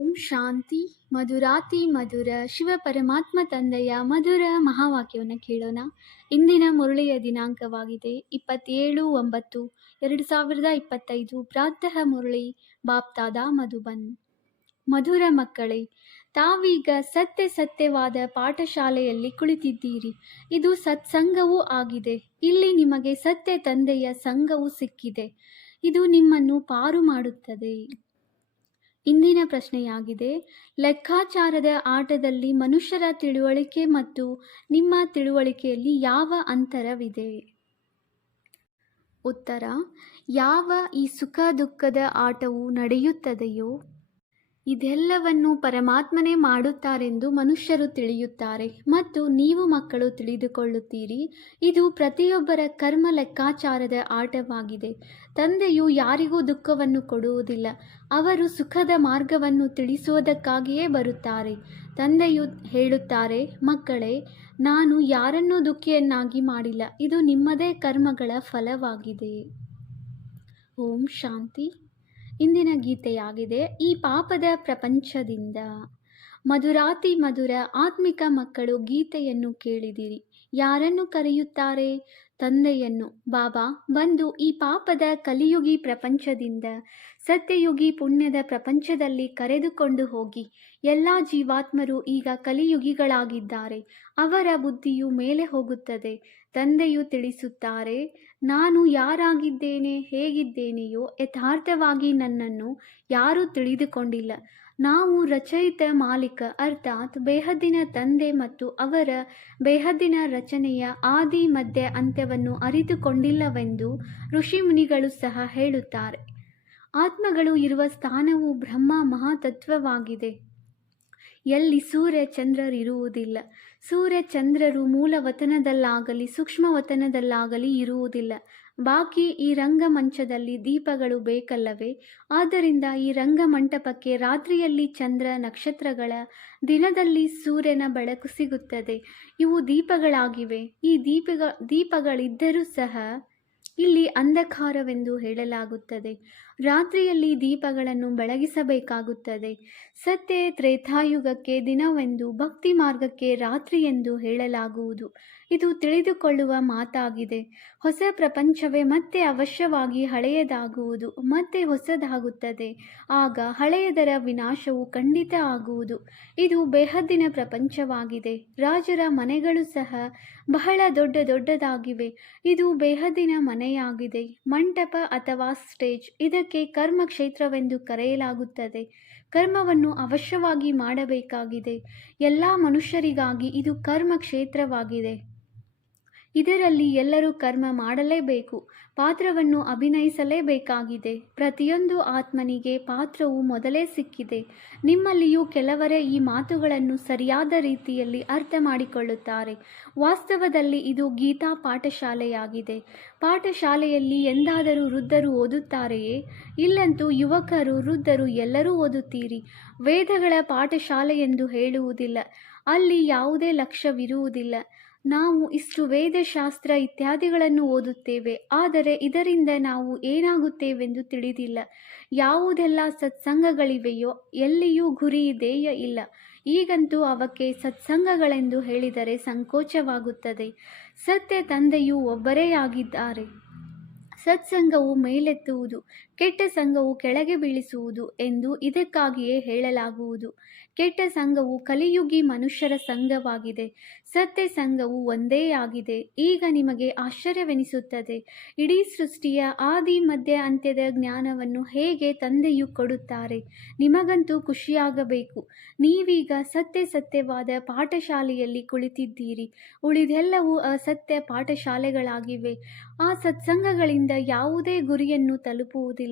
ಓಂ ಶಾಂತಿ, ಮಧುರಾತಿ, ಮಧುರ, ಶಿವ ಪರಮಾತ್ಮ ತಂದೆಯ ಮಧುರ ಮಹಾವಾಕ್ಯವನ್ನು ಕೇಳೋಣ. ಇಂದಿನ ಮುರಳಿಯ ದಿನಾಂಕವಾಗಿದೆ, ಇಪ್ಪತ್ತೇಳು ಒಂಬತ್ತು, ಎರಡು ಸಾವಿರದ ಇಪ್ಪತ್ತೈದು. ಪ್ರಾತಃ ಮುರಳಿ, ಬಾಪ್ತಾದ ಮಧುಬನ್. ಮಧುರ ಮಕ್ಕಳೇ, ತಾವೀಗ ಸತ್ಯ ಸತ್ಯವಾದ ಪಾಠಶಾಲೆಯಲ್ಲಿ ಕುಳಿತಿದ್ದೀರಿ. ಇದು ಸತ್ಸಂಗವೂ ಆಗಿದೆ. ಇಲ್ಲಿ ನಿಮಗೆ ಸತ್ಯ ತಂದೆಯ ಸಂಘವು ಸಿಕ್ಕಿದೆ. ಇದು ನಿಮ್ಮನ್ನು ಪಾರು ಮಾಡುತ್ತದೆ. ಇಂದಿನ ಪ್ರಶ್ನೆಯಾಗಿದೆ. ಲೆಕ್ಕಾಚಾರದ ಆಟದಲ್ಲಿ ಮನುಷ್ಯರ ತಿಳುವಳಿಕೆ ಮತ್ತು ನಿಮ್ಮ ತಿಳುವಳಿಕೆಯಲ್ಲಿ ಯಾವ ಅಂತರವಿದೆ? ಉತ್ತರ, ಯಾವ ಈ ಸುಖ ದುಃಖದ ಆಟವು ನಡೆಯುತ್ತದೆಯೋ? ಇದೆಲ್ಲವನ್ನು ಪರಮಾತ್ಮನೇ ಮಾಡುತ್ತಾರೆಂದು ಮನುಷ್ಯರು ತಿಳಿಯುತ್ತಾರೆ. ಮತ್ತು ನೀವು ಮಕ್ಕಳು ತಿಳಿದುಕೊಳ್ಳುತ್ತೀರಿ, ಇದು ಪ್ರತಿಯೊಬ್ಬರ ಕರ್ಮ ಲೆಕ್ಕಾಚಾರದ ಆಟವಾಗಿದೆ. ತಂದೆಯು ಯಾರಿಗೂ ದುಃಖವನ್ನು ಕೊಡುವುದಿಲ್ಲ, ಅವರು ಸುಖದ ಮಾರ್ಗವನ್ನು ತಿಳಿಸುವುದಕ್ಕಾಗಿಯೇ ಬರುತ್ತಾರೆ. ತಂದೆಯು ಹೇಳುತ್ತಾರೆ, ಮಕ್ಕಳೇ, ನಾನು ಯಾರನ್ನೂ ದುಃಖಿಯನ್ನಾಗಿ ಮಾಡಿಲ್ಲ, ಇದು ನಿಮ್ಮದೇ ಕರ್ಮಗಳ ಫಲವಾಗಿದೆ. ಓಂ ಶಾಂತಿ. ಇಂದಿನ ಗೀತೆಯಾಗಿದೆ. ಈ ಪಾಪದ ಪ್ರಪಂಚದಿಂದ. ಮಧುರಾತಿ ಮಧುರ ಆತ್ಮಿಕ ಮಕ್ಕಳು ಗೀತೆಯನ್ನು ಕೇಳಿದಿರಿ. ಯಾರನ್ನು ಕರೆಯುತ್ತಾರೆ? ತಂದೆಯನ್ನು. ಬಾಬಾ, ಬಂದು ಈ ಪಾಪದ ಕಲಿಯುಗಿ ಪ್ರಪಂಚದಿಂದ, ಸತ್ಯಯುಗಿ ಪುಣ್ಯದ ಪ್ರಪಂಚದಲ್ಲಿ ಕರೆದುಕೊಂಡು ಹೋಗಿ. ಎಲ್ಲ ಜೀವಾತ್ಮರು ಈಗ ಕಲಿಯುಗಿಗಳಾಗಿದ್ದಾರೆ. ಅವರ ಬುದ್ಧಿಯು ಮೇಲೆ ಹೋಗುತ್ತದೆ. ತಂದೆಯು ತಿಳಿಸುತ್ತಾರೆ ನಾನು ಯಾರಾಗಿದ್ದೇನೆ, ಹೇಗಿದ್ದೇನೆಯೋ ಯಥಾರ್ಥವಾಗಿ ನನ್ನನ್ನು ಯಾರೂ ತಿಳಿದುಕೊಂಡಿಲ್ಲ. ನಾವು ರಚಯಿತ ಮಾಲೀಕ, ಅರ್ಥಾತ್ ಬೇಹದ್ದಿನ ತಂದೆ ಮತ್ತು ಅವರ ಬೇಹದ್ದಿನ ರಚನೆಯ ಆದಿ ಮಧ್ಯ ಅಂತ್ಯವನ್ನು ಅರಿತುಕೊಂಡಿಲ್ಲವೆಂದು ಋಷಿಮುನಿಗಳು ಸಹ ಹೇಳುತ್ತಾರೆ. ಆತ್ಮಗಳು ಇರುವ ಸ್ಥಾನವು ಬ್ರಹ್ಮ ಮಹಾತತ್ವವಾಗಿದೆ. ಎಲ್ಲಿ ಸೂರ್ಯ ಚಂದ್ರರಿರುವುದಿಲ್ಲ ಸೂರ್ಯ ಚಂದ್ರರು ಮೂಲವತನದಲ್ಲಾಗಲಿ, ಸೂಕ್ಷ್ಮವತನದಲ್ಲಾಗಲಿ ಇರುವುದಿಲ್ಲ. ಬಾಕಿ ಈ ರಂಗಮಂಚದಲ್ಲಿ ದೀಪಗಳು ಬೇಕಲ್ಲವೇ? ಆದ್ದರಿಂದ ಈ ರಂಗಮಂಟಪಕ್ಕೆ ರಾತ್ರಿಯಲ್ಲಿ ಚಂದ್ರ ನಕ್ಷತ್ರಗಳ ದಿನದಲ್ಲಿ ಸೂರ್ಯನ ಬೆಳಕು ಸಿಗುತ್ತದೆ. ಇವು ದೀಪಗಳಾಗಿವೆ. ಈ ದೀಪಗ, ದೀಪಗಳಿದ್ದರೂ ಸಹ ಇಲ್ಲಿ ಅಂಧಕಾರವೆಂದು ಹೇಳಲಾಗುತ್ತದೆ. ರಾತ್ರಿಯಲ್ಲಿ ದೀಪಗಳನ್ನು ಬೆಳಗಿಸಬೇಕಾಗುತ್ತದೆ. ಸತ್ಯ ತ್ರೇತಾಯುಗಕ್ಕೆ ದಿನವೆಂದು ಭಕ್ತಿ ಮಾರ್ಗಕ್ಕೆ ರಾತ್ರಿ ಎಂದು ಹೇಳಲಾಗುವುದು. ಇದು ತಿಳಿದುಕೊಳ್ಳುವ ಮಾತಾಗಿದೆ. ಹೊಸ ಪ್ರಪಂಚವೇ ಮತ್ತೆ ಅವಶ್ಯವಾಗಿ ಹಳೆಯದಾಗುವುದು, ಮತ್ತೆ ಹೊಸದಾಗುತ್ತದೆ. ಆಗ ಹಳೆಯದರ ವಿನಾಶವು ಖಂಡಿತ ಆಗುವುದು. ಇದು ಬೇಹದ್ದಿನ ಪ್ರಪಂಚವಾಗಿದೆ. ರಾಜರ ಮನೆಗಳು ಸಹ ಬಹಳ ದೊಡ್ಡ ದೊಡ್ಡದಾಗಿವೆ. ಇದು ಬೇಹದ್ದಿನ ಮನೆಯಾಗಿದೆ. ಮಂಟಪ ಅಥವಾ ಸ್ಟೇಜ್ ಇದಕ್ಕೆ ಕರ್ಮ ಕ್ಷೇತ್ರವೆಂದು ಕರೆಯಲಾಗುತ್ತದೆ. ಕರ್ಮವನ್ನು ಅವಶ್ಯವಾಗಿ ಮಾಡಬೇಕಾಗಿದೆ. ಎಲ್ಲ ಮನುಷ್ಯರಿಗಾಗಿ ಇದು ಕರ್ಮ ಕ್ಷೇತ್ರವಾಗಿದೆ ಇದರಲ್ಲಿ ಎಲ್ಲರೂ ಕರ್ಮ ಮಾಡಲೇಬೇಕು, ಪಾತ್ರವನ್ನು ಅಭಿನಯಿಸಲೇಬೇಕಾಗಿದೆ. ಪ್ರತಿಯೊಂದು ಆತ್ಮನಿಗೆ ಪಾತ್ರವು ಮೊದಲೇ ಸಿಕ್ಕಿದೆ. ನಿಮ್ಮಲ್ಲಿಯೂ ಕೆಲವರೇ ಈ ಮಾತುಗಳನ್ನು ಸರಿಯಾದ ರೀತಿಯಲ್ಲಿ ಅರ್ಥ ಮಾಡಿಕೊಳ್ಳುತ್ತಾರೆ. ವಾಸ್ತವದಲ್ಲಿ ಇದು ಗೀತಾ ಪಾಠಶಾಲೆಯಾಗಿದೆ. ಪಾಠಶಾಲೆಯಲ್ಲಿ ಎಂದಾದರೂ ವೃದ್ಧರು ಓದುತ್ತಾರೆಯೇ? ಇಲ್ಲಂತೂ ಯುವಕರು, ವೃದ್ಧರು ಎಲ್ಲರೂ ಓದುತ್ತೀರಿ. ವೇದಗಳ ಪಾಠಶಾಲೆ ಎಂದು ಹೇಳುವುದಿಲ್ಲ. ಅಲ್ಲಿ ಯಾವುದೇ ಲಕ್ಷ್ಯವಿರುವುದಿಲ್ಲ. ನಾವು ಇಷ್ಟು ವೇದಶಾಸ್ತ್ರ ಇತ್ಯಾದಿಗಳನ್ನು ಓದುತ್ತೇವೆ, ಆದರೆ ಇದರಿಂದ ನಾವು ಏನಾಗುತ್ತೇವೆಂದು ತಿಳಿದಿಲ್ಲ. ಯಾವುದೆಲ್ಲ ಸತ್ಸಂಗಗಳಿವೆಯೋ ಎಲ್ಲಿಯೂ ಗುರಿ ಇದೆಯ ಇಲ್ಲ. ಈಗಂತೂ ಅವಕ್ಕೆ ಸತ್ಸಂಗಗಳೆಂದು ಹೇಳಿದರೆ ಸಂಕೋಚವಾಗುತ್ತದೆ. ಸತ್ಯ ತಂದೆಯು ಒಬ್ಬರೇ ಆಗಿದ್ದಾರೆ. ಸತ್ಸಂಗವು ಮೇಲೆತ್ತುವುದು ಕೆಟ್ಟ ಸಂಘವು ಕೆಳಗೆ ಬೀಳಿಸುವುದು ಎಂದು ಇದಕ್ಕಾಗಿಯೇ ಹೇಳಲಾಗುವುದು. ಕೆಟ್ಟ ಸಂಘವು ಕಲಿಯುಗಿ ಮನುಷ್ಯರ ಸಂಘವಾಗಿದೆ. ಸತ್ಯ ಸಂಘವು ಒಂದೇ ಆಗಿದೆ. ಈಗ ನಿಮಗೆ ಆಶ್ಚರ್ಯವೆನಿಸುತ್ತದೆ. ಇಡೀ ಸೃಷ್ಟಿಯ ಆದಿ, ಮಧ್ಯ, ಅಂತ್ಯದ ಜ್ಞಾನವನ್ನು ಹೇಗೆ ತಂದೆಯು ಕೊಡುತ್ತಾರೆ? ನಿಮಗಂತೂ ಖುಷಿಯಾಗಬೇಕು. ನೀವೀಗ ಸತ್ಯ ಸತ್ಯವಾದ ಪಾಠಶಾಲೆಯಲ್ಲಿ ಕುಳಿತಿದ್ದೀರಿ. ಉಳಿದೆಲ್ಲವೂ ಅಸತ್ಯ ಪಾಠಶಾಲೆಗಳಾಗಿವೆ. ಆ ಸತ್ಸಂಗಗಳಿಂದ ಯಾವುದೇ ಗುರಿಯನ್ನು ತಲುಪುವುದಿಲ್ಲ.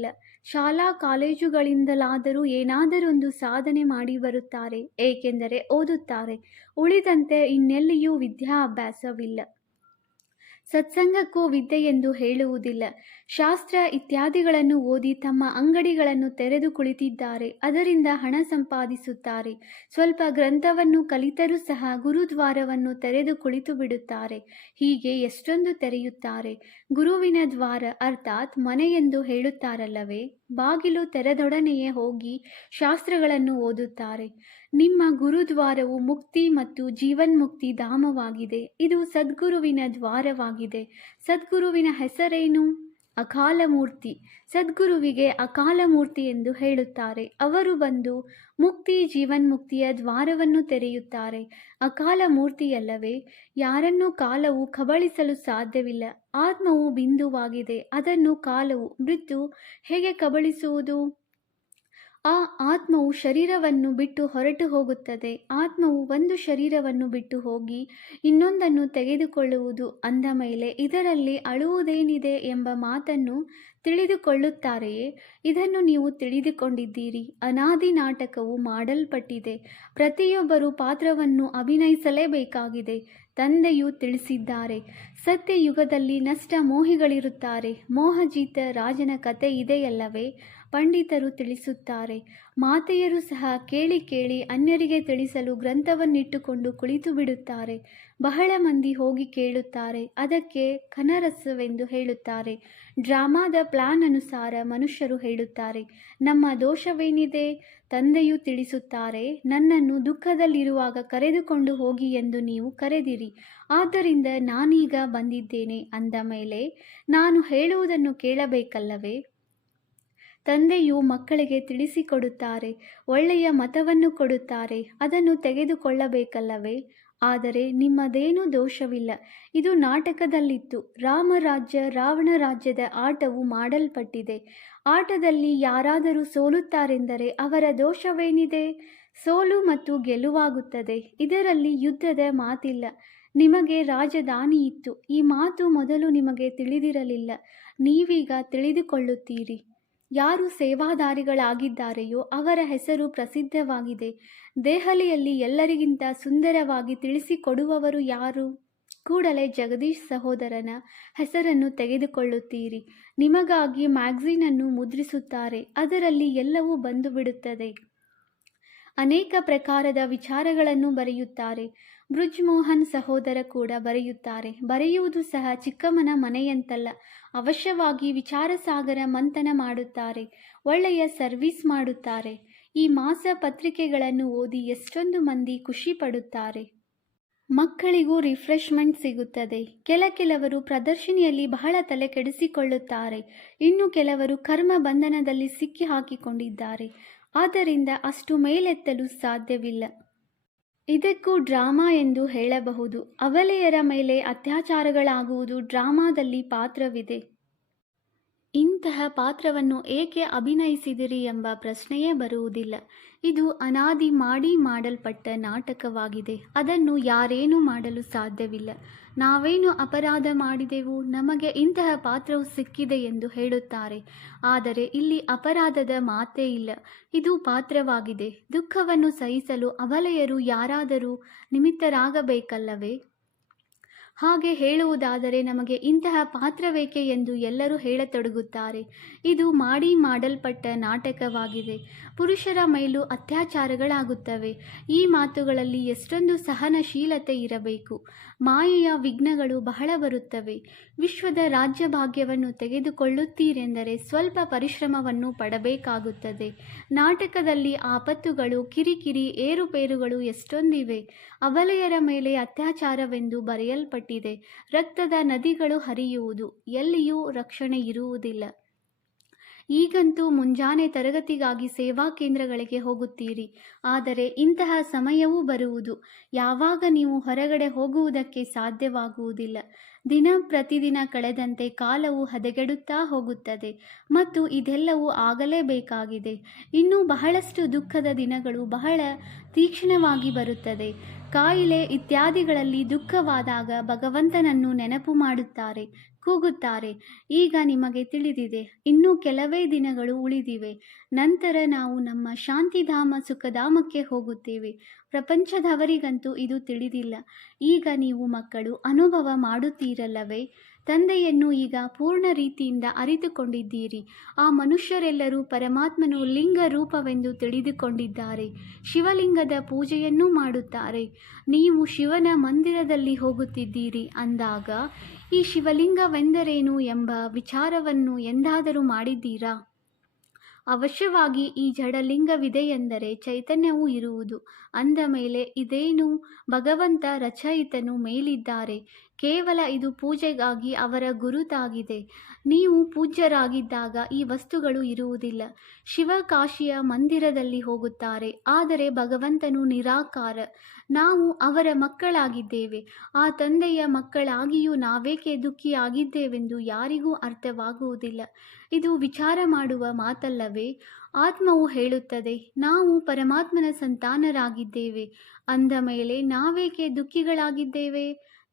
ಶಾಲಾ ಕಾಲೇಜುಗಳಿಂದಲಾದರೂ ಏನಾದರೊಂದು ಸಾಧನೆ ಮಾಡಿ ಬರುತ್ತಾರೆ ಏಕೆಂದರೆ ಓದುತ್ತಾರೆ. ಉಳಿದಂತೆ ಇನ್ನೆಲ್ಲಿಯೂ ವಿದ್ಯಾಭ್ಯಾಸವಿಲ್ಲ. ಸತ್ಸಂಗಕ್ಕೂ ವಿದ್ಯೆ ಎಂದು ಹೇಳುವುದಿಲ್ಲ. ಶಾಸ್ತ್ರ ಇತ್ಯಾದಿಗಳನ್ನು ಓದಿ ತಮ್ಮ ಅಂಗಡಿಗಳನ್ನು ತೆರೆದು ಕುಳಿತಿದ್ದಾರೆ. ಅದರಿಂದ ಹಣ ಸಂಪಾದಿಸುತ್ತಾರೆ. ಸ್ವಲ್ಪ ಗ್ರಂಥವನ್ನು ಕಲಿತರೂ ಸಹ ಗುರುದ್ವಾರವನ್ನು ತೆರೆದು ಕುಳಿತು ಬಿಡುತ್ತಾರೆ. ಹೀಗೆ ಎಷ್ಟೊಂದು ತೆರೆಯುತ್ತಾರೆ. ಗುರುವಿನ ದ್ವಾರ, ಅರ್ಥಾತ್ ಮನೆ ಎಂದು ಹೇಳುತ್ತಾರಲ್ಲವೇ? ಬಾಗಿಲು ತೆರೆದೊಡನೆಯೇ ಹೋಗಿ ಶಾಸ್ತ್ರಗಳನ್ನು ಓದುತ್ತಾರೆ. ನಿಮ್ಮ ಗುರುದ್ವಾರವು ಮುಕ್ತಿ ಮತ್ತು ಜೀವನ್ಮುಕ್ತಿ ಧಾಮವಾಗಿದೆ. ಇದು ಸದ್ಗುರುವಿನ ದ್ವಾರವಾಗಿದೆ. ಸದ್ಗುರುವಿನ ಹೆಸರೇನು? ಅಕಾಲಮೂರ್ತಿ. ಸದ್ಗುರುವಿಗೆ ಅಕಾಲಮೂರ್ತಿ ಎಂದು ಹೇಳುತ್ತಾರೆ. ಅವರು ಬಂದು ಮುಕ್ತಿ ಜೀವನ್ಮುಕ್ತಿಯ ದ್ವಾರವನ್ನು ತೆರೆಯುತ್ತಾರೆ. ಅಕಾಲ ಮೂರ್ತಿಯಲ್ಲವೇ ಯಾರನ್ನು ಕಾಲವು ಕಬಳಿಸಲು ಸಾಧ್ಯವಿಲ್ಲ. ಆತ್ಮವು ಬಿಂದುವಾಗಿದೆ. ಅದನ್ನು ಕಾಲವು ಮೃತ್ಯು ಹೇಗೆ ಕಬಳಿಸುವುದು? ಆ ಆತ್ಮವು ಶರೀರವನ್ನು ಬಿಟ್ಟು ಹೊರಟು ಹೋಗುತ್ತದೆ. ಆತ್ಮವು ಒಂದು ಶರೀರವನ್ನು ಬಿಟ್ಟು ಹೋಗಿ ಇನ್ನೊಂದನ್ನು ತೆಗೆದುಕೊಳ್ಳುವುದು ಅಂದ ಮೇಲೆ ಇದರಲ್ಲಿ ಅಳುವುದೇನಿದೆ ಎಂಬ ಮಾತನ್ನು ತಿಳಿದುಕೊಳ್ಳುತ್ತಾರೆಯೇ? ಇದನ್ನು ನೀವು ತಿಳಿದುಕೊಂಡಿದ್ದೀರಿ. ಅನಾದಿ ನಾಟಕವು ಮಾಡಲ್ಪಟ್ಟಿದೆ. ಪ್ರತಿಯೊಬ್ಬರು ಪಾತ್ರವನ್ನು ಅಭಿನಯಿಸಲೇಬೇಕಾಗಿದೆ. ತಂದೆಯು ತಿಳಿಸಿದ್ದಾರೆ. ಸತ್ಯ ಯುಗದಲ್ಲಿ ನಷ್ಟ ಮೋಹಿಗಳಿರುತ್ತಾರೆ. ಮೋಹಜೀತ ರಾಜನ ಕತೆ ಇದೆಯಲ್ಲವೇ? ಪಂಡಿತರು ತಿಳಿಸುತ್ತಾರೆ. ಮಾತೆಯರು ಸಹ ಕೇಳಿ ಕೇಳಿ ಅನ್ಯರಿಗೆ ತಿಳಿಸಲು ಗ್ರಂಥವನ್ನಿಟ್ಟುಕೊಂಡು ಕುಳಿತು ಬಿಡುತ್ತಾರೆ. ಬಹಳ ಮಂದಿ ಹೋಗಿ ಕೇಳುತ್ತಾರೆ. ಅದಕ್ಕೆ ಕನರಸವೆಂದು ಹೇಳುತ್ತಾರೆ. ಡ್ರಾಮಾದ ಪ್ಲಾನ್ ಅನುಸಾರ ಮನುಷ್ಯರು ಹೇಳುತ್ತಾರೆ. ನಮ್ಮ ದೋಷವೇನಿದೆ? ತಂದೆಯು ತಿಳಿಸುತ್ತಾರೆ. ನನ್ನನ್ನು ದುಃಖದಲ್ಲಿರುವಾಗ ಕರೆದುಕೊಂಡು ಹೋಗಿ ಎಂದು ನೀವು ಕರೆದಿರಿ. ಆದ್ದರಿಂದ ನಾನೀಗ ಬಂದಿದ್ದೇನೆ ಅಂದ ಮೇಲೆ, ನಾನು ಹೇಳುವುದನ್ನು ಕೇಳಬೇಕಲ್ಲವೇ? ತಂದೆಯು ಮಕ್ಕಳಿಗೆ ತಿಳಿಸಿಕೊಡುತ್ತಾರೆ, ಒಳ್ಳೆಯ ಮತವನ್ನು ಕೊಡುತ್ತಾರೆ, ಅದನ್ನು ತೆಗೆದುಕೊಳ್ಳಬೇಕಲ್ಲವೇ? ಆದರೆ ನಿಮ್ಮದೇನೂ ದೋಷವಿಲ್ಲ. ಇದು ನಾಟಕದಲ್ಲಿತ್ತು. ರಾಮರಾಜ್ಯ, ರಾವಣ ರಾಜ್ಯದ ಆಟವು ಮಾಡಲ್ಪಟ್ಟಿದೆ. ಆಟದಲ್ಲಿ ಯಾರಾದರೂ ಸೋಲುತ್ತಾರೆಂದರೆ ಅವರ ದೋಷವೇನಿದೆ? ಸೋಲು ಮತ್ತು ಗೆಲುವಾಗುತ್ತದೆ. ಇದರಲ್ಲಿ ಯುದ್ಧದ ಮಾತಿಲ್ಲ. ನಿಮಗೆ ರಾಜಧಾನಿ ಇತ್ತು ಈ ಮಾತು ಮೊದಲು ನಿಮಗೆ ತಿಳಿದಿರಲಿಲ್ಲ. ನೀವೀಗ ತಿಳಿದುಕೊಳ್ಳುತ್ತೀರಿ. ಯಾರು ಸೇವಾದಾರಿಗಳಾಗಿದ್ದಾರೆಯೋ ಅವರ ಹೆಸರು ಪ್ರಸಿದ್ಧವಾಗಿದೆ. ದೆಹಲಿಯಲ್ಲಿ ಎಲ್ಲರಿಗಿಂತ ಸುಂದರವಾಗಿ ತಿಳಿಸಿಕೊಡುವವರು ಯಾರು? ಕೂಡಲೇ ಜಗದೀಶ್ ಸಹೋದರನ ಹೆಸರನ್ನು ತೆಗೆದುಕೊಳ್ಳುತ್ತೀರಿ. ನಿಮಗಾಗಿ ಮ್ಯಾಗ್ಝಿನನ್ನು ಮುದ್ರಿಸುತ್ತಾರೆ. ಅದರಲ್ಲಿ ಎಲ್ಲವೂ ಬಂದು ಬಿಡುತ್ತದೆ ಅನೇಕ ಪ್ರಕಾರದ ವಿಚಾರಗಳನ್ನು ಬರೆಯುತ್ತಾರೆ. ಬ್ರಿಜ್ಮೋಹನ್ ಸಹೋದರ ಕೂಡ ಬರೆಯುತ್ತಾರೆ. ಬರೆಯುವುದು ಸಹ ಚಿಕ್ಕಮ್ಮನ ಮನೆಯಂತಲ್ಲ, ಅವಶ್ಯವಾಗಿ ವಿಚಾರಸಾಗರ ಮಂಥನ ಮಾಡುತ್ತಾರೆ, ಒಳ್ಳೆಯ ಸರ್ವಿಸ್ ಮಾಡುತ್ತಾರೆ. ಈ ಮಾಸ ಪತ್ರಿಕೆಗಳನ್ನು ಓದಿ ಎಷ್ಟೊಂದು ಮಂದಿ ಖುಷಿ ಪಡುತ್ತಾರೆ ಮಕ್ಕಳಿಗೂ ರಿಫ್ರೆಶ್ಮೆಂಟ್ ಸಿಗುತ್ತದೆ. ಕೆಲ ಕೆಲವರು ಪ್ರದರ್ಶನಿಯಲ್ಲಿ ಬಹಳ ತಲೆ ಕೆಡಿಸಿಕೊಳ್ಳುತ್ತಾರೆ ಇನ್ನು ಕೆಲವರು ಕರ್ಮ ಬಂಧನದಲ್ಲಿ ಸಿಕ್ಕಿ ಹಾಕಿಕೊಂಡಿದ್ದಾರೆ ಆದ್ದರಿಂದ ಅಷ್ಟು ಮೇಲೆತ್ತಲು ಸಾಧ್ಯವಿಲ್ಲ. ಇದಕ್ಕೂ ಡ್ರಾಮಾ ಎಂದು ಹೇಳಬಹುದು. ಅವಲೆಯರ ಮೇಲೆ ಅತ್ಯಾಚಾರಗಳಾಗುವುದು ಡ್ರಾಮಾದಲ್ಲಿ ಪಾತ್ರವಿದೆ. ಇಂತಹ ಪಾತ್ರವನ್ನು ಏಕೆ ಅಭಿನಯಿಸಿದಿರಿ ಎಂಬ ಪ್ರಶ್ನೆಯೇ ಬರುವುದಿಲ್ಲ. ಇದು ಅನಾದಿ ಮಾಡಿ ಮಾಡಲ್ಪಟ್ಟ ನಾಟಕವಾಗಿದೆ. ಅದನ್ನು ಯಾರೇನೂ ಮಾಡಲು ಸಾಧ್ಯವಿಲ್ಲ. ನಾವೇನು ಅಪರಾಧ ಮಾಡಿದೆವು? ನಮಗೆ ಇಂತಹ ಪಾತ್ರವು ಸಿಕ್ಕಿದೆ ಎಂದು ಹೇಳುತ್ತಾರೆ. ಆದರೆ ಇಲ್ಲಿ ಅಪರಾಧದ ಮಾತೇ ಇಲ್ಲ. ಇದು ಪಾತ್ರವಾಗಿದೆ. ದುಃಖವನ್ನು ಸಹಿಸಲು ಅವಲೆಯರು ಯಾರಾದರೂ ನಿಮಿತ್ತರಾಗಬೇಕಲ್ಲವೇ? ಹಾಗೆ ಹೇಳುವುದಾದರೆ ನಮಗೆ ಇಂತಹ ಪಾತ್ರವೇಕೆ ಎಂದು ಎಲ್ಲರೂ ಹೇಳತೊಡಗುತ್ತಾರೆ. ಇದು ಮಾಡಿ ಮಾಡಲ್ಪಟ್ಟ ನಾಟಕವಾಗಿದೆ. ಪುರುಷರ ಮೇಲೂ ಅತ್ಯಾಚಾರಗಳಾಗುತ್ತವೆ. ಈ ಮಾತುಗಳಲ್ಲಿ ಎಷ್ಟೊಂದು ಸಹನಶೀಲತೆ ಇರಬೇಕು. ಮಾಯೆಯ ವಿಘ್ನಗಳು ಬಹಳ ಬರುತ್ತವೆ. ವಿಶ್ವದ ರಾಜ್ಯಭಾಗ್ಯವನ್ನು ತೆಗೆದುಕೊಳ್ಳುತ್ತೀರೆಂದರೆ ಸ್ವಲ್ಪ ಪರಿಶ್ರಮವನ್ನು ಪಡಬೇಕಾಗುತ್ತದೆ. ನಾಟಕದಲ್ಲಿ ಆಪತ್ತುಗಳು, ಕಿರಿಕಿರಿ, ಏರುಪೇರುಗಳು ಎಷ್ಟೊಂದಿವೆ. ಅವಲಯರ ಮೇಲೆ ಅತ್ಯಾಚಾರವೆಂದು ಬರೆಯಲ್ಪಟ್ಟಿದೆ. ರಕ್ತದ ನದಿಗಳು ಹರಿಯುವುದು. ಎಲ್ಲಿಯೂ ರಕ್ಷಣೆ ಇರುವುದಿಲ್ಲ. ಈಗಂತೂ ಮುಂಜಾನೆ ತರಗತಿಗಾಗಿ ಸೇವಾ ಕೇಂದ್ರಗಳಿಗೆ ಹೋಗುತ್ತೀರಿ. ಆದರೆ ಇಂತಹ ಸಮಯವೂ ಬರುವುದು. ಯಾವಾಗ ನೀವು ಹೊರಗಡೆ ಹೋಗುವುದಕ್ಕೆ ಸಾಧ್ಯವಾಗುವುದಿಲ್ಲ. ದಿನ ಪ್ರತಿದಿನ ಕಳೆದಂತೆ ಕಾಲವು ಹದಗೆಡುತ್ತಾ ಹೋಗುತ್ತದೆ ಮತ್ತು ಇದೆಲ್ಲವೂ ಆಗಲೇಬೇಕಾಗಿದೆ. ಇನ್ನೂ ಬಹಳಷ್ಟು ದುಃಖದ ದಿನಗಳು ಬಹಳ ತೀಕ್ಷ್ಣವಾಗಿ ಬರುತ್ತದೆ. ಕಾಯಿಲೆ ಇತ್ಯಾದಿಗಳಲ್ಲಿ ದುಃಖವಾದಾಗ ಭಗವಂತನನ್ನು ನೆನಪು ಮಾಡುತ್ತಾರೆ, ಕೂಗುತ್ತಾರೆ. ಈಗ ನಿಮಗೆ ತಿಳಿದಿದೆ, ಇನ್ನೂ ಕೆಲವೇ ದಿನಗಳು ಉಳಿದಿವೆ. ನಂತರ ನಾವು ನಮ್ಮ ಶಾಂತಿಧಾಮ ಸುಖಧಾಮಕ್ಕೆ ಹೋಗುತ್ತೇವೆ. ಪ್ರಪಂಚದವರಿಗಂತೂ ಇದು ತಿಳಿದಿಲ್ಲ. ಈಗ ನೀವು ಮಕ್ಕಳು ಅನುಭವ ಮಾಡುತ್ತೀರಲ್ಲವೇ? ತಂದೆಯನ್ನು ಈಗ ಪೂರ್ಣ ರೀತಿಯಿಂದ ಅರಿತುಕೊಂಡಿದ್ದೀರಿ. ಆ ಮನುಷ್ಯರೆಲ್ಲರೂ ಪರಮಾತ್ಮನು ಲಿಂಗ ರೂಪವೆಂದು ತಿಳಿದುಕೊಂಡಿದ್ದಾರೆ. ಶಿವಲಿಂಗದ ಪೂಜೆಯನ್ನೂ ಮಾಡುತ್ತಾರೆ. ನೀವು ಶಿವನ ಮಂದಿರದಲ್ಲಿ ಹೋಗುತ್ತಿದ್ದೀರಿ ಅಂದಾಗ ಈ ಶಿವಲಿಂಗವೆಂದರೇನು ಎಂಬ ವಿಚಾರವನ್ನು ಎಂದಾದರೂ ಮಾಡಿದ್ದೀರಾ? ಅವಶ್ಯವಾಗಿ ಈ ಜಡಲಿಂಗವಿದೆಯೆಂದರೆ ಚೈತನ್ಯವೂ ಇರುವುದು. ಅಂದ ಮೇಲೆ, ಇದೇನು? ಭಗವಂತ ರಚಯಿತನು ಮೇಲಿದ್ದಾರೆ. ಕೇವಲ ಇದು ಪೂಜೆಗಾಗಿ ಅವರ ಗುರುತಾಗಿದೆ. ನೀವು ಪೂಜ್ಯರಾಗಿದ್ದಾಗ ಈ ವಸ್ತುಗಳು ಇರುವುದಿಲ್ಲ. ಶಿವಕಾಶಿಯ ಮಂದಿರದಲ್ಲಿ ಹೋಗುತ್ತಾರೆ. ಆದರೆ ಭಗವಂತನು ನಿರಾಕಾರ. ನಾವು ಅವರ ಮಕ್ಕಳಾಗಿದ್ದೇವೆ. ಆ ತಂದೆಯ ಮಕ್ಕಳಾಗಿಯೂ ನಾವೇಕೆ ದುಃಖಿಯಾಗಿದ್ದೇವೆಂದು ಯಾರಿಗೂ ಅರ್ಥವಾಗುವುದಿಲ್ಲ. ಇದು ವಿಚಾರ ಮಾಡುವ ಮಾತಲ್ಲವೇ? ಆತ್ಮವು ಹೇಳುತ್ತದೆ, ನಾವು ಪರಮಾತ್ಮನ ಸಂತಾನರಾಗಿದ್ದೇವೆ. ಅಂದ ಮೇಲೆ ನಾವೇಕೆ ದುಃಖಿಗಳಾಗಿದ್ದೇವೆ?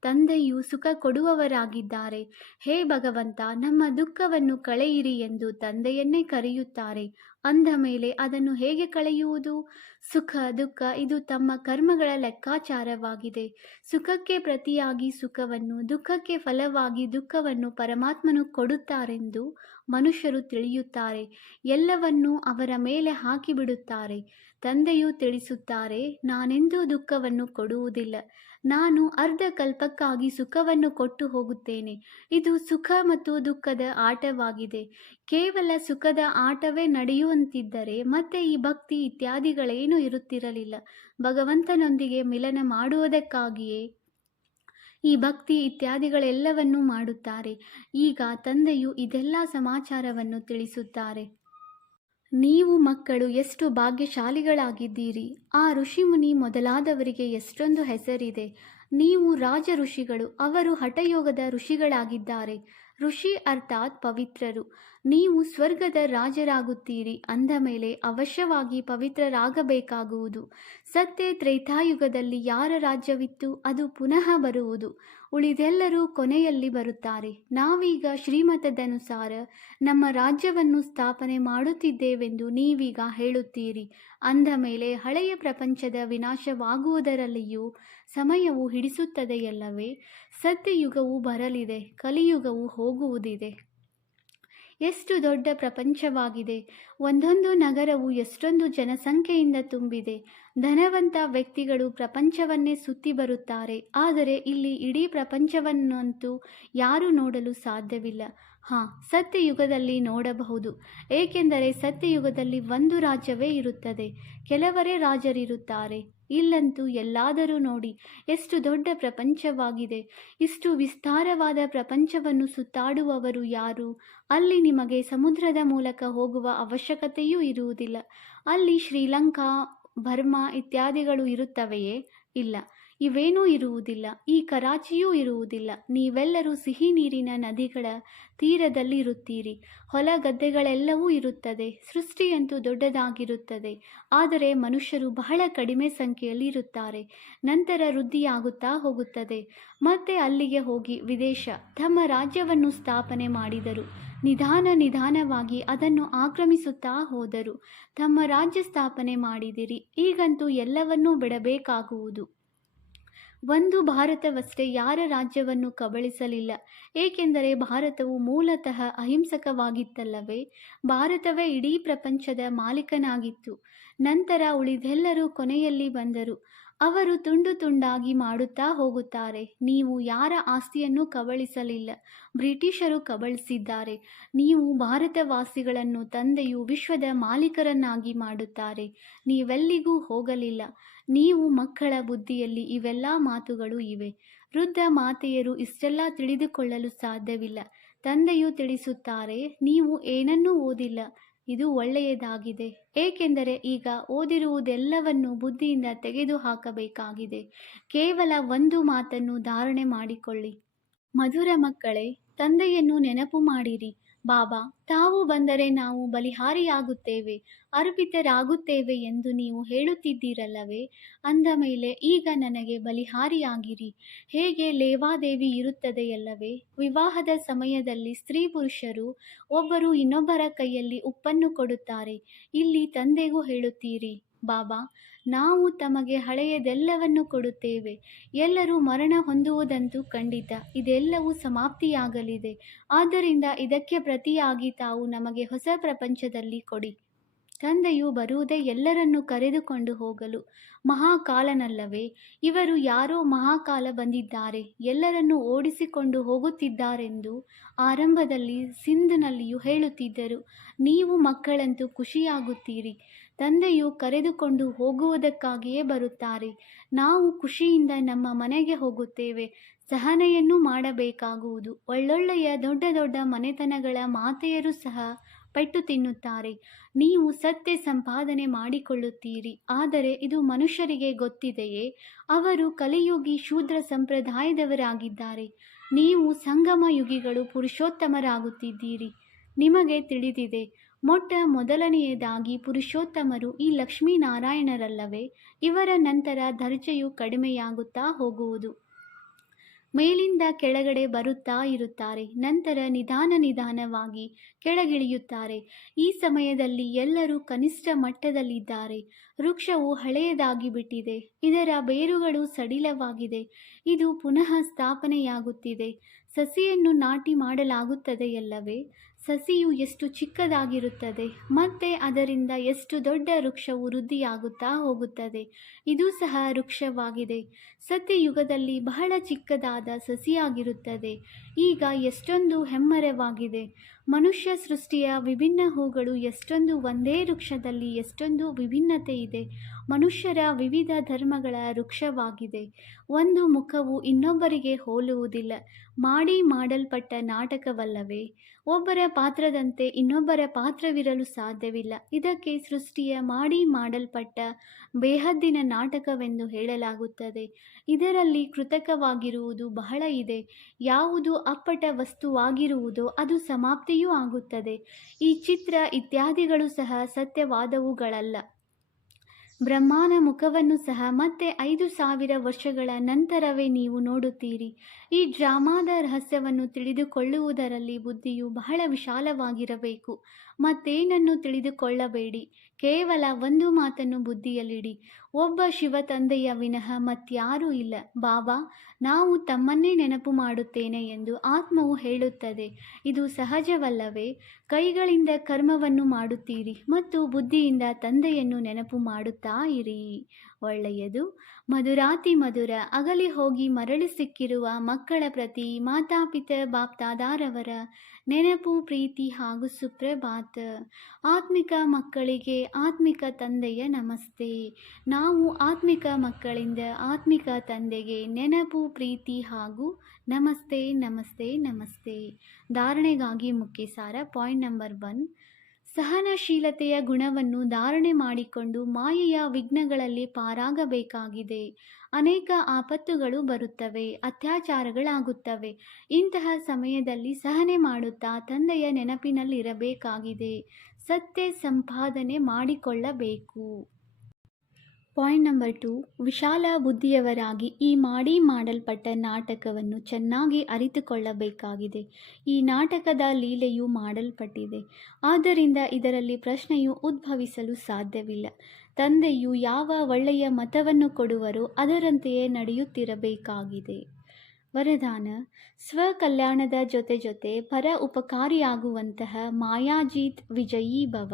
ತಂದೆಯು ಸುಖ ಕೊಡುವವರಾಗಿದ್ದಾರೆ. ಹೇ ಭಗವಂತ, ನಮ್ಮ ದುಃಖವನ್ನು ಕಳೆಯಿರಿ ಎಂದು ತಂದೆಯನ್ನೇ ಕರೆಯುತ್ತಾರೆ. ಅಂದ ಮೇಲೆ ಅದನ್ನು ಹೇಗೆ ಕಳೆಯುವುದು? ಸುಖ, ದುಃಖ ಇದು ತಮ್ಮ ಕರ್ಮಗಳ ಲೆಕ್ಕಾಚಾರವಾಗಿದೆ. ಸುಖಕ್ಕೆ ಪ್ರತಿಯಾಗಿ ಸುಖವನ್ನು, ದುಃಖಕ್ಕೆ ಫಲವಾಗಿ ದುಃಖವನ್ನು ಪರಮಾತ್ಮನು ಕೊಡುತ್ತಾರೆಂದು ಮನುಷ್ಯರು ತಿಳಿಯುತ್ತಾರೆ. ಎಲ್ಲವನ್ನೂ ಅವರ ಮೇಲೆ ಹಾಕಿಬಿಡುತ್ತಾರೆ. ತಂದೆಯು ತಿಳಿಸುತ್ತಾರೆ, ನಾನೆಂದೂ ದುಃಖವನ್ನು ಕೊಡುವುದಿಲ್ಲ. ನಾನು ಅರ್ಧ ಕಲ್ಪಕ್ಕಾಗಿ ಸುಖವನ್ನು ಕೊಟ್ಟು ಹೋಗುತ್ತೇನೆ. ಇದು ಸುಖ ಮತ್ತು ದುಃಖದ ಆಟವಾಗಿದೆ. ಕೇವಲ ಸುಖದ ಆಟವೇ ನಡೆಯುವಂತಿದ್ದರೆ ಮತ್ತೆ ಈ ಭಕ್ತಿ ಇತ್ಯಾದಿಗಳೇನೂ ಇರುತ್ತಿರಲಿಲ್ಲ. ಭಗವಂತನೊಂದಿಗೆ ಮಿಲನ ಮಾಡುವುದಕ್ಕಾಗಿಯೇ ಈ ಭಕ್ತಿ ಇತ್ಯಾದಿಗಳೆಲ್ಲವನ್ನೂ ಮಾಡುತ್ತಾರೆ. ಈಗ ತಂದೆಯು ಇದೆಲ್ಲ ಸಮಾಚಾರವನ್ನು ತಿಳಿಸುತ್ತಾರೆ. ನೀವು ಮಕ್ಕಳು ಎಷ್ಟು ಭಾಗ್ಯಶಾಲಿಗಳಾಗಿದ್ದೀರಿ? ಆ ಋಷಿಮುನಿ ಮೊದಲಾದವರಿಗೆ ಎಷ್ಟೊಂದು ಹೆಸರಿದೆ. ನೀವು ರಾಜ ಋಷಿಗಳು ಅವರು ಹಠಯೋಗದ ಋಷಿಗಳಾಗಿದ್ದಾರೆ. ಋಷಿ ಅರ್ಥಾತ್ ಪವಿತ್ರರು. ನೀವು ಸ್ವರ್ಗದ ರಾಜರಾಗುತ್ತೀರಿ, ಅಂದ ಮೇಲೆ ಅವಶ್ಯವಾಗಿ ಪವಿತ್ರರಾಗಬೇಕಾಗುವುದು. ಸತ್ಯ ತ್ರೈತಾಯುಗದಲ್ಲಿ ಯಾರ ರಾಜ್ಯವಿತ್ತು, ಅದು ಪುನಃ ಬರುವುದು. ಉಳಿದೆಲ್ಲರೂ ಕೊನೆಯಲ್ಲಿ ಬರುತ್ತಾರೆ. ನಾವೀಗ ಶ್ರೀಮತದನುಸಾರ ನಮ್ಮ ರಾಜ್ಯವನ್ನು ಸ್ಥಾಪನೆ ಮಾಡುತ್ತಿದ್ದೇವೆಂದು ನೀವೀಗ ಹೇಳುತ್ತೀರಿ. ಅಂದ ಮೇಲೆ ಹಳೆಯ ಪ್ರಪಂಚದ ವಿನಾಶವಾಗುವುದರಲ್ಲಿಯೂ ಸಮಯವು ಹಿಡಿಸುತ್ತದೆಯಲ್ಲವೇ? ಸತ್ಯಯುಗವು ಬರಲಿದೆ, ಕಲಿಯುಗವು ಹೋಗುವುದಿದೆ. ಎಷ್ಟು ದೊಡ್ಡ ಪ್ರಪಂಚವಾಗಿದೆ. ಒಂದೊಂದು ನಗರವು ಎಷ್ಟೊಂದು ಜನಸಂಖ್ಯೆಯಿಂದ ತುಂಬಿದೆ. ಧನವಂತ ವ್ಯಕ್ತಿಗಳು ಪ್ರಪಂಚವನ್ನೇ ಸುತ್ತಿ ಬರುತ್ತಾರೆ. ಆದರೆ ಇಲ್ಲಿ ಇಡೀ ಪ್ರಪಂಚವನ್ನಂತೂ ಯಾರೂ ನೋಡಲು ಸಾಧ್ಯವಿಲ್ಲ. ಹಾಂ, ಸತ್ಯಯುಗದಲ್ಲಿ ನೋಡಬಹುದು. ಏಕೆಂದರೆ ಸತ್ಯಯುಗದಲ್ಲಿ ಒಂದು ರಾಜ್ಯವೇ ಇರುತ್ತದೆ. ಕೆಲವರೇ ರಾಜರಿರುತ್ತಾರೆ. ಇಲ್ಲಂತೂ ಎಲ್ಲಾದರೂ ನೋಡಿ, ಎಷ್ಟು ದೊಡ್ಡ ಪ್ರಪಂಚವಾಗಿದೆ. ಇಷ್ಟು ವಿಸ್ತಾರವಾದ ಪ್ರಪಂಚವನ್ನು ಸುತ್ತಾಡುವವರು ಯಾರು? ಅಲ್ಲಿ ನಿಮಗೆ ಸಮುದ್ರದ ಮೂಲಕ ಹೋಗುವ ಅವಶ್ಯಕತೆಯೂ ಇರುವುದಿಲ್ಲ. ಅಲ್ಲಿ ಶ್ರೀಲಂಕಾ, ಬರ್ಮಾ ಇತ್ಯಾದಿಗಳು ಇರುತ್ತವೆಯೇ? ಇಲ್ಲ. ಇವೇನೂ ಇರುವುದಿಲ್ಲ, ಈ ಕರಾಚಿಯೂ ಇರುವುದಿಲ್ಲ. ನೀವೆಲ್ಲರೂ ಸಿಹಿ ನೀರಿನ ನದಿಗಳ ತೀರದಲ್ಲಿ ಇರುತ್ತೀರಿ ಹೊಲ ಗದ್ದೆಗಳೆಲ್ಲವೂ ಇರುತ್ತದೆ, ಸೃಷ್ಟಿಯಂತೂ ದೊಡ್ಡದಾಗಿರುತ್ತದೆ. ಆದರೆ ಮನುಷ್ಯರು ಬಹಳ ಕಡಿಮೆ ಸಂಖ್ಯೆಯಲ್ಲಿ ಇರುತ್ತಾರೆ ನಂತರ ವೃದ್ಧಿಯಾಗುತ್ತಾ ಹೋಗುತ್ತದೆ. ಮತ್ತೆ ಅಲ್ಲಿಗೆ ಹೋಗಿ ವಿದೇಶ, ತಮ್ಮ ರಾಜ್ಯವನ್ನು ಸ್ಥಾಪನೆ ಮಾಡಿದರು. ನಿಧಾನ ನಿಧಾನವಾಗಿ ಅದನ್ನು ಆಕ್ರಮಿಸುತ್ತಾ ಹೋದರು. ತಮ್ಮ ರಾಜ್ಯ ಸ್ಥಾಪನೆ ಮಾಡಿದಿರಿ, ಈಗಂತೂ ಎಲ್ಲವನ್ನೂ ಬಿಡಬೇಕಾಗುವುದು. ಒಂದು ಭಾರತವಷ್ಟೇ ಯಾರ ರಾಜ್ಯವನ್ನು ಕಬಳಿಸಲಿಲ್ಲ. ಏಕೆಂದರೆ ಭಾರತವು ಮೂಲತಃ ಅಹಿಂಸಕವಾಗಿತ್ತಲ್ಲವೇ? ಭಾರತವೇ ಇಡೀ ಪ್ರಪಂಚದ ಮಾಲೀಕನಾಗಿತ್ತು. ನಂತರ ಉಳಿದೆಲ್ಲರೂ ಕೊನೆಯಲ್ಲಿ ಬಂದರು. ಅವರು ತುಂಡು ತುಂಡಾಗಿ ಮಾಡುತ್ತಾ ಹೋಗುತ್ತಾರೆ. ನೀವು ಯಾರ ಆಸ್ತಿಯನ್ನು ಕಬಳಿಸಲಿಲ್ಲ. ಬ್ರಿಟಿಷರು ಕಬಳಿಸಿದ್ದಾರೆ. ನೀವು ಭಾರತವಾಸಿಗಳನ್ನು ತಂದೆಯು ವಿಶ್ವದ ಮಾಲೀಕರನ್ನಾಗಿ ಮಾಡುತ್ತಾರೆ. ನೀವೆಲ್ಲಿಗೂ ಹೋಗಲಿಲ್ಲ. ನೀವು ಮಕ್ಕಳ ಬುದ್ಧಿಯಲ್ಲಿ ಇವೆಲ್ಲ ಮಾತುಗಳು ಇವೆ. ವೃದ್ಧ ಮಾತೆಯರು ಇಷ್ಟೆಲ್ಲ ತಿಳಿದುಕೊಳ್ಳಲು ಸಾಧ್ಯವಿಲ್ಲ. ತಂದೆಯು ತಿಳಿಸುತ್ತಾರೆ, ನೀವು ಏನನ್ನೂ ಓದಿಲ್ಲ. ಇದು ಒಳ್ಳೆಯದಾಗಿದೆ. ಏಕೆಂದರೆ ಈಗ ಓದಿರುವುದೆಲ್ಲವನ್ನು ಬುದ್ಧಿಯಿಂದ ತೆಗೆದು ಹಾಕಬೇಕಾಗಿದೆ ಕೇವಲ ಒಂದು ಮಾತನ್ನು ಧಾರಣೆ ಮಾಡಿಕೊಳ್ಳಿ. ಮಧುರ ಮಕ್ಕಳೇ, ತಂದೆಯನ್ನು ನೆನಪು ಮಾಡಿರಿ. ಬಾಬಾ, ತಾವು ಬಂದರೆ ನಾವು ಬಲಿಹಾರಿಯಾಗುತ್ತೇವೆ, ಅರ್ಪಿತರಾಗುತ್ತೇವೆ ಎಂದು ನೀವು ಹೇಳುತ್ತಿದ್ದೀರಲ್ಲವೇ? ಅಂದ ಮೇಲೆ, ಈಗ ನನಗೆ ಬಲಿಹಾರಿಯಾಗಿರಿ. ಹೇಗೆ ಲೇವಾದೇವಿ ಇರುತ್ತದೆಯಲ್ಲವೇ? ವಿವಾಹದ ಸಮಯದಲ್ಲಿ ಸ್ತ್ರೀ ಪುರುಷರು ಒಬ್ಬರು ಇನ್ನೊಬ್ಬರ ಕೈಯಲ್ಲಿ ಉಪ್ಪನ್ನು ಕೊಡುತ್ತಾರೆ. ಇಲ್ಲಿ ತಂದೆಗೂ ಹೇಳುತ್ತೀರಿ ಬಾಬಾ, ನಾವು ತಮಗೆ ಹಳೆಯದೆಲ್ಲವನ್ನು ಕೊಡುತ್ತೇವೆ. ಎಲ್ಲರೂ ಮರಣ ಹೊಂದುವುದಂತೂ ಖಂಡಿತ, ಇದೆಲ್ಲವೂ ಸಮಾಪ್ತಿಯಾಗಲಿದೆ. ಆದ್ದರಿಂದ ಇದಕ್ಕೆ ಪ್ರತಿಯಾಗಿ ತಾವು ನಮಗೆ ಹೊಸ ಪ್ರಪಂಚದಲ್ಲಿ ಕೊಡಿ. ತಂದೆಯು ಬರುವುದೇ ಎಲ್ಲರನ್ನು ಕರೆದುಕೊಂಡು ಹೋಗಲು ಮಹಾಕಾಲನಲ್ಲವೇ? ಇವರು ಯಾರೋ ಮಹಾಕಾಲ ಬಂದಿದ್ದಾರೆ, ಎಲ್ಲರನ್ನು ಓಡಿಸಿಕೊಂಡು ಹೋಗುತ್ತಿದ್ದಾರೆಂದು ಆರಂಭದಲ್ಲಿ ಸಿಂಧುನಲ್ಲಿಯೂ ಹೇಳುತ್ತಿದ್ದರು. ನೀವು ಮಕ್ಕಳಂತೂ ಖುಷಿಯಾಗುತ್ತೀರಿ, ತಂದೆಯು ಕರೆದುಕೊಂಡು ಹೋಗುವುದಕ್ಕಾಗಿಯೇ ಬರುತ್ತಾರೆ. ನಾವು ಖುಷಿಯಿಂದ ನಮ್ಮ ಮನೆಗೆ ಹೋಗುತ್ತೇವೆ, ಸಹನೆಯನ್ನು ಮಾಡಬೇಕಾಗುವುದು. ಒಳ್ಳೊಳ್ಳೆಯ ದೊಡ್ಡ ದೊಡ್ಡ ಮನೆತನಗಳ ಮಾತೆಯರು ಸಹ ಪೆಟ್ಟು ತಿನ್ನುತ್ತಾರೆ. ನೀವು ಸತ್ಯ ಸಂಪಾದನೆ ಮಾಡಿಕೊಳ್ಳುತ್ತೀರಿ. ಆದರೆ ಇದು ಮನುಷ್ಯರಿಗೆ ಗೊತ್ತಿದೆಯೇ? ಅವರು ಕಲಿಯುಗಿ ಶೂದ್ರ ಸಂಪ್ರದಾಯದವರಾಗಿದ್ದಾರೆ. ನೀವು ಸಂಗಮ ಯುಗಿಗಳು ಪುರುಷೋತ್ತಮರಾಗುತ್ತಿದ್ದೀರಿ. ನಿಮಗೆ ತಿಳಿದಿದೆ, ಮೊಟ್ಟ ಮೊದಲನೆಯದಾಗಿ ಪುರುಷೋತ್ತಮರು ಈ ಲಕ್ಷ್ಮೀನಾರಾಯಣರಲ್ಲವೇ? ಇವರ ನಂತರ ದರ್ಜೆಯು ಕಡಿಮೆಯಾಗುತ್ತಾ ಹೋಗುವುದು. ಮೇಲಿಂದ ಕೆಳಗಡೆ ಬರುತ್ತಾ ಇರುತ್ತಾರೆ, ನಂತರ ನಿಧಾನ ನಿಧಾನವಾಗಿ ಕೆಳಗಿಳಿಯುತ್ತಾರೆ. ಈ ಸಮಯದಲ್ಲಿ ಎಲ್ಲರೂ ಕನಿಷ್ಠ ಮಟ್ಟದಲ್ಲಿದ್ದಾರೆ. ವೃಕ್ಷವು ಹಳೆಯದಾಗಿ ಬಿಟ್ಟಿದೆ ಇದರ ಬೇರುಗಳು ಸಡಿಲವಾಗಿದೆ, ಇದು ಪುನಃ ಸ್ಥಾಪನೆಯಾಗುತ್ತಿದೆ. ಸಸಿಯನ್ನು ನಾಟಿ ಮಾಡಲಾಗುತ್ತದೆಯಲ್ಲವೇ? ಸಸಿಯು ಎಷ್ಟು ಚಿಕ್ಕದಾಗಿರುತ್ತದೆ, ಮತ್ತೆ ಅದರಿಂದ ಎಷ್ಟು ದೊಡ್ಡ ವೃಕ್ಷವು ವೃದ್ಧಿಯಾಗುತ್ತಾ ಹೋಗುತ್ತದೆ, ಇದು ಸಹ ವೃಕ್ಷವಾಗಿದೆ. ಸತ್ಯಯುಗದಲ್ಲಿ ಬಹಳ ಚಿಕ್ಕದಾದ ಸಸಿಯಾಗಿರುತ್ತದೆ, ಈಗ ಎಷ್ಟೊಂದು ಹೆಮ್ಮರವಾಗಿದೆ. ಮನುಷ್ಯ ಸೃಷ್ಟಿಯ ವಿಭಿನ್ನ ಹೂಗಳು ಎಷ್ಟೊಂದು ಒಂದೇ ವೃಕ್ಷದಲ್ಲಿ ಎಷ್ಟೊಂದು ವಿಭಿನ್ನತೆ ಇದೆ. ಮನುಷ್ಯರ ವಿವಿಧ ಧರ್ಮಗಳ ವೃಕ್ಷವಾಗಿದೆ. ಒಂದು ಮುಖವು ಇನ್ನೊಬ್ಬರಿಗೆ ಹೋಲುವುದಿಲ್ಲ. ಮಾಡಿ ಮಾಡಲ್ಪಟ್ಟ ನಾಟಕವಲ್ಲವೇ? ಒಬ್ಬರ ಪಾತ್ರದಂತೆ ಇನ್ನೊಬ್ಬರ ಪಾತ್ರವಿರಲು ಸಾಧ್ಯವಿಲ್ಲ. ಇದಕ್ಕೆ ಸೃಷ್ಟಿಯ ಮಾಡಿ ಮಾಡಲ್ಪಟ್ಟ ಬೇಹದ್ದಿನ ನಾಟಕವೆಂದು ಹೇಳಲಾಗುತ್ತದೆ. ಇದರಲ್ಲಿ ಕೃತಕವಾಗಿರುವುದು ಬಹಳ ಇದೆ. ಯಾವುದು ಅಪ್ಪಟ ವಸ್ತುವಾಗಿರುವುದೋ ಅದು ಸಮಾಪ್ತಿಯೂ ಆಗುತ್ತದೆ. ಈ ಚಿತ್ರ ಇತ್ಯಾದಿಗಳು ಸಹ ಸತ್ಯವಾದವುಗಳಲ್ಲ. ಬ್ರಹ್ಮನ ಮುಖವನ್ನು ಸಹ ಮತ್ತೆ ಐದು ಸಾವಿರ ವರ್ಷಗಳ ನಂತರವೇ ನೀವು ನೋಡುತ್ತೀರಿ. ಈ ಡ್ರಾಮಾದ ರಹಸ್ಯವನ್ನು ತಿಳಿದುಕೊಳ್ಳುವುದರಲ್ಲಿ ಬುದ್ಧಿಯು ಬಹಳ ವಿಶಾಲವಾಗಿರಬೇಕು. ಮತ್ತೇನನ್ನು ತಿಳಿದುಕೊಳ್ಳಬೇಡಿ. ಕೇವಲ ಒಂದು ಮಾತನ್ನು ಬುದ್ಧಿಯಲ್ಲಿಡಿ. ಒಬ್ಬ ಶಿವ ತಂದೆಯ ವಿನಃ ಮತ್ಯಾರೂ ಇಲ್ಲ. ಬಾಬಾ, ನಾವು ತಮ್ಮನ್ನೇ ನೆನಪು ಮಾಡುತ್ತೇನೆ ಎಂದು ಆತ್ಮವು ಹೇಳುತ್ತದೆ. ಇದು ಸಹಜವಲ್ಲವೇ, ಕೈಗಳಿಂದ ಕರ್ಮವನ್ನು ಮಾಡುತ್ತೀರಿ ಮತ್ತು ಬುದ್ಧಿಯಿಂದ ತಂದೆಯನ್ನು ನೆನಪು ಮಾಡುತ್ತಾ ಇರಿ. ಒಳ್ಳೆಯದು. ಮಧುರಾತಿ ಮಧುರ ಅಗಲಿ ಹೋಗಿ ಮರಳಿ ಸಿಕ್ಕಿರುವ ಮಕ್ಕಳ ಪ್ರತಿ ಮಾತಾಪಿತ ಬಾಪ್ತಾದಾರವರ ನೆನಪು, ಪ್ರೀತಿ ಹಾಗೂ ಸುಪ್ರಭಾತ. ಆತ್ಮಿಕ ಮಕ್ಕಳಿಗೆ ಆತ್ಮಿಕ ತಂದೆಯ ನಮಸ್ತೆ. ನಾವು ಆತ್ಮಿಕ ಮಕ್ಕಳಿಂದ ಆತ್ಮಿಕ ತಂದೆಗೆ ನೆನಪು, ಪ್ರೀತಿ ಹಾಗೂ ನಮಸ್ತೆ ನಮಸ್ತೆ ನಮಸ್ತೆ. ಧಾರಣೆಗಾಗಿ ಮುಖ್ಯ ಸಾರ ಪಾಯಿಂಟ್ ನಂಬರ್ ಒನ್. ಸಹನಶೀಲತೆಯ ಗುಣವನ್ನು ಧಾರಣೆ ಮಾಡಿಕೊಂಡು ಮಾಯೆಯ ವಿಘ್ನಗಳಲ್ಲಿ ಪಾರಾಗಬೇಕಾಗಿದೆ. ಅನೇಕ ಆಪತ್ತುಗಳು ಬರುತ್ತವೆ, ಅತ್ಯಾಚಾರಗಳಾಗುತ್ತವೆ. ಇಂತಹ ಸಮಯದಲ್ಲಿ ಸಹನೆ ಮಾಡುತ್ತಾ ತಂದೆಯ ನೆನಪಿನಲ್ಲಿರಬೇಕಾಗಿದೆ. ಸತ್ಯ ಸಂಪಾದನೆ ಮಾಡಿಕೊಳ್ಳಬೇಕು. ಪಾಯಿಂಟ್ ನಂಬರ್ ಟು, ವಿಶಾಲ ಬುದ್ಧಿಯವರಾಗಿ ಈ ಮಾಡಿ ಮಾಡಲ್ಪಟ್ಟ ನಾಟಕವನ್ನು ಚೆನ್ನಾಗಿ ಅರಿತುಕೊಳ್ಳಬೇಕಾಗಿದೆ. ಈ ನಾಟಕದ ಲೀಲೆಯು ಮಾಡಲ್ಪಟ್ಟಿದೆ. ಆದ್ದರಿಂದ ಇದರಲ್ಲಿ ಪ್ರಶ್ನೆಯು ಉದ್ಭವಿಸಲು ಸಾಧ್ಯವಿಲ್ಲ. ತಂದೆಯು ಯಾವ ಒಳ್ಳೆಯ ಮತವನ್ನು ಕೊಡುವರೋ ಅದರಂತೆಯೇ ನಡೆಯುತ್ತಿರಬೇಕಾಗಿದೆ. ವರದಾನ, ಸ್ವಕಲ್ಯಾಣದ ಜೊತೆ ಜೊತೆ ಪರ ಉಪಕಾರಿಯಾಗುವಂತಹ ಮಾಯಾಜೀತ್ ವಿಜಯೀ ಭವ.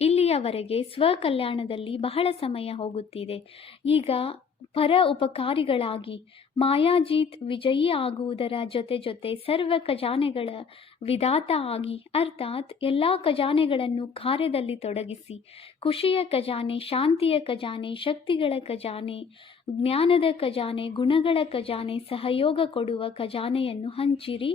ಇಲ್ಲಿಯವರೆಗೆ ಸ್ವಕಲ್ಯಾಣದಲ್ಲಿ ಬಹಳ ಸಮಯ ಹೋಗುತ್ತಿದೆ. ಈಗ ಪರ ಉಪಕಾರಿಗಳಾಗಿ ಮಾಯಾಜೀತ್ ವಿಜಯಿ ಆಗುವುದರ ಜೊತೆ ಜೊತೆ ಸರ್ವ ಖಜಾನೆಗಳ ವಿಧಾತ ಆಗಿ, ಅರ್ಥಾತ್ ಎಲ್ಲ ಖಜಾನೆಗಳನ್ನು ಕಾರ್ಯದಲ್ಲಿ ತೊಡಗಿಸಿ, ಖುಷಿಯ ಖಜಾನೆ, ಶಾಂತಿಯ ಖಜಾನೆ, ಶಕ್ತಿಗಳ ಖಜಾನೆ, ಜ್ಞಾನದ ಖಜಾನೆ, ಗುಣಗಳ ಖಜಾನೆ, ಸಹಯೋಗ ಕೊಡುವ ಖಜಾನೆಯನ್ನು ಹಂಚಿರಿ.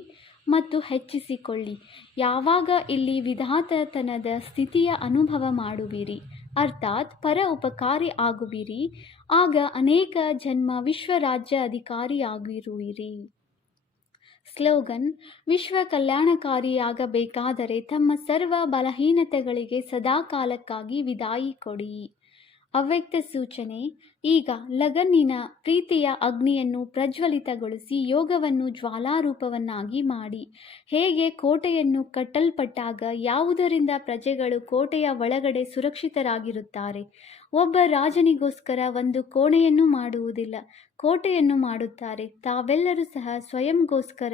ಮತ್ತು ಹೆಚ್ಚಿಸಿಕೊಳ್ಳಿ. ಯಾವಾಗ ಇಲ್ಲಿ ವಿಧಾತತನದ ಸ್ಥಿತಿಯ ಅನುಭವ ಮಾಡುವಿರಿ? ಅರ್ಥಾತ್ ಪರ ಉಪಕಾರಿ ಆಗುವಿರಿ. ಆಗ ಅನೇಕ ಜನ್ಮ ವಿಶ್ವರಾಜ್ಯ ಅಧಿಕಾರಿಯಾಗಿರುವಿರಿ ಸ್ಲೋಗನ್, ವಿಶ್ವ ಕಲ್ಯಾಣಕಾರಿಯಾಗಬೇಕಾದರೆ ತಮ್ಮ ಸರ್ವ ಬಲಹೀನತೆಗಳಿಗೆ ಸದಾಕಾಲಕ್ಕಾಗಿ ವಿದಾಯಿ ಕೊಡಿ. ಅವ್ಯಕ್ತ ಸೂಚನೆ, ಈಗ ಲಗನ್ನಿನ ಪ್ರೀತಿಯ ಅಗ್ನಿಯನ್ನು ಪ್ರಜ್ವಲಿತಗೊಳಿಸಿ ಯೋಗವನ್ನು ಜ್ವಾಲಾರೂಪವನ್ನಾಗಿ ಮಾಡಿ. ಹೇಗೆ ಕೋಟೆಯನ್ನು ಕಟ್ಟಲ್ಪಟ್ಟಾಗ ಯಾವುದರಿಂದ ಪ್ರಜೆಗಳು ಕೋಟೆಯ ಒಳಗಡೆ ಸುರಕ್ಷಿತರಾಗಿರುತ್ತಾರೆ? ಒಬ್ಬ ರಾಜನಿಗೋಸ್ಕರ ಒಂದು ಕೋಣೆಯನ್ನು ಮಾಡುವುದಿಲ್ಲ, ಕೋಟೆಯನ್ನು ಮಾಡುತ್ತಾರೆ. ತಾವೆಲ್ಲರೂ ಸಹ ಸ್ವಯಂಗೋಸ್ಕರ,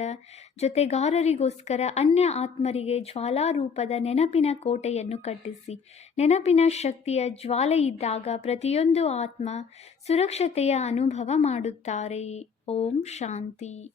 ಜೊತೆಗಾರರಿಗೋಸ್ಕರ ಅನ್ಯ ಆತ್ಮರಿಗೆ ಜ್ವಾಲಾರೂಪದ ನೆನಪಿನ ಕೋಟೆಯನ್ನು ಕಟ್ಟಿಸಿ. ನೆನಪಿನ ಶಕ್ತಿಯ ಜ್ವಾಲೆ ಇದ್ದಾಗ ಪ್ರತಿಯೊಂದು ಆತ್ಮ ಸುರಕ್ಷತೆಯ ಅನುಭವ ಮಾಡುತ್ತಾರೆ. ಓಂ ಶಾಂತಿ.